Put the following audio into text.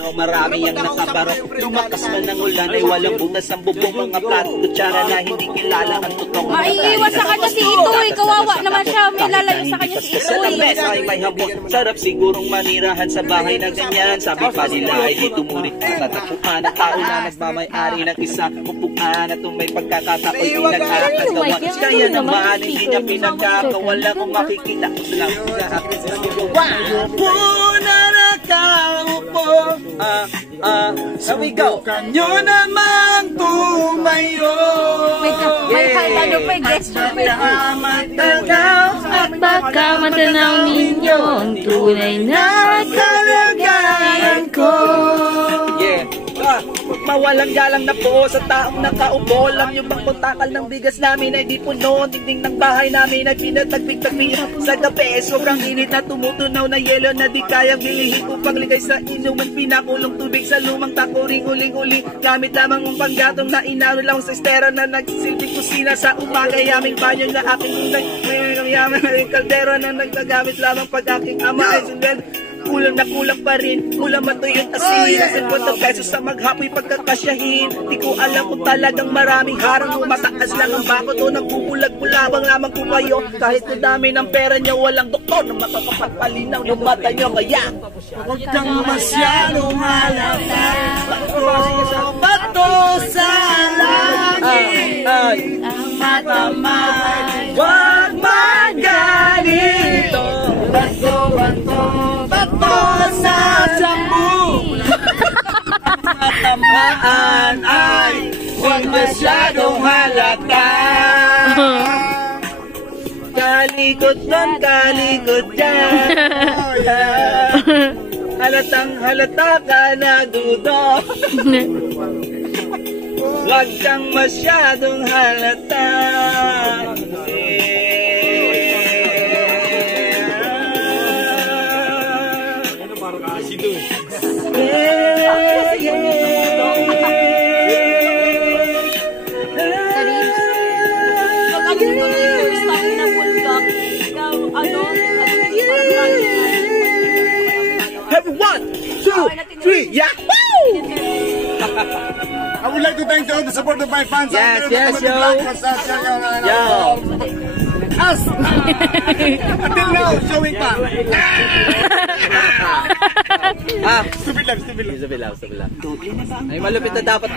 Marami ang nakabarok, lumakas man ng ulan ay walang butas ang bubong, mga plato, kutsara na hindi kilala ang totoong maiiwan sa kanya si Itoy, kawawa naman siya, may lalayo sa kanya si sa Itoy. labes ay may habon, sarap sigurong manirahan sa bahay na ganyan. Sabi pa nila ay di tumurit na tatapuan ang tao na nagmamay-ari ng isa upuan at may pagkakatao'y pinagkakagawa. Kaya naman hindi niya pinagkakawala kung makikita ko lang sa akin sa gawa. Puna na kaupo, sabi go, kanyo naman tumayo. Ano pa yung gesture pa yun? At baka matanaw ninyo ang tunay na kalagayan ko. Yeah. Mawalang galang na po sa taong nakaupo. Alam nyo bang puntakal ng bigas namin ay di puno, tingting ng bahay namin ay pinatagpig-tagpig sa gabi. Sobrang init na tumutunaw na yelo na di kayang bilihin upang ligay sa inuman. Pinakulong tubig sa lumang takuring uling-uli. Gamit lamang ang panggatong na inaro lang sa estera na nagsilbing kusina sa umaga. Yaming banyo na aking unay, may yaman na kaldero na nagtagamit lamang pag aking ama ay sundan. Kulang na kulang pa rin, kulang matuyot asin. 50 pesos sa maghapoy pagkakasyahin. Di ko alam kung talagang maraming harang o mataas lang ang bakot o nagbubulag-bulabang lamang ko kayo. Kahit na dami ng pera niya, walang doktor na makakapagpalinaw yung mata niyo. Kaya huwag kang masyadong halata, bato sa langit ang mata mo. Huwag maganito, bato sa sambu. Matamaan ay huwag masyadong halata. Kalikot nun, kalikot dyan. Halatang halata ka na dudo. Huwag kang masyadong halata. Everyone, 2, 3, yahoo! I would like to thank all the support of my fans. Yes, yes, yo. Yo. Us. Until now, showing pa. Stupid lang. Ay, malupit na dapat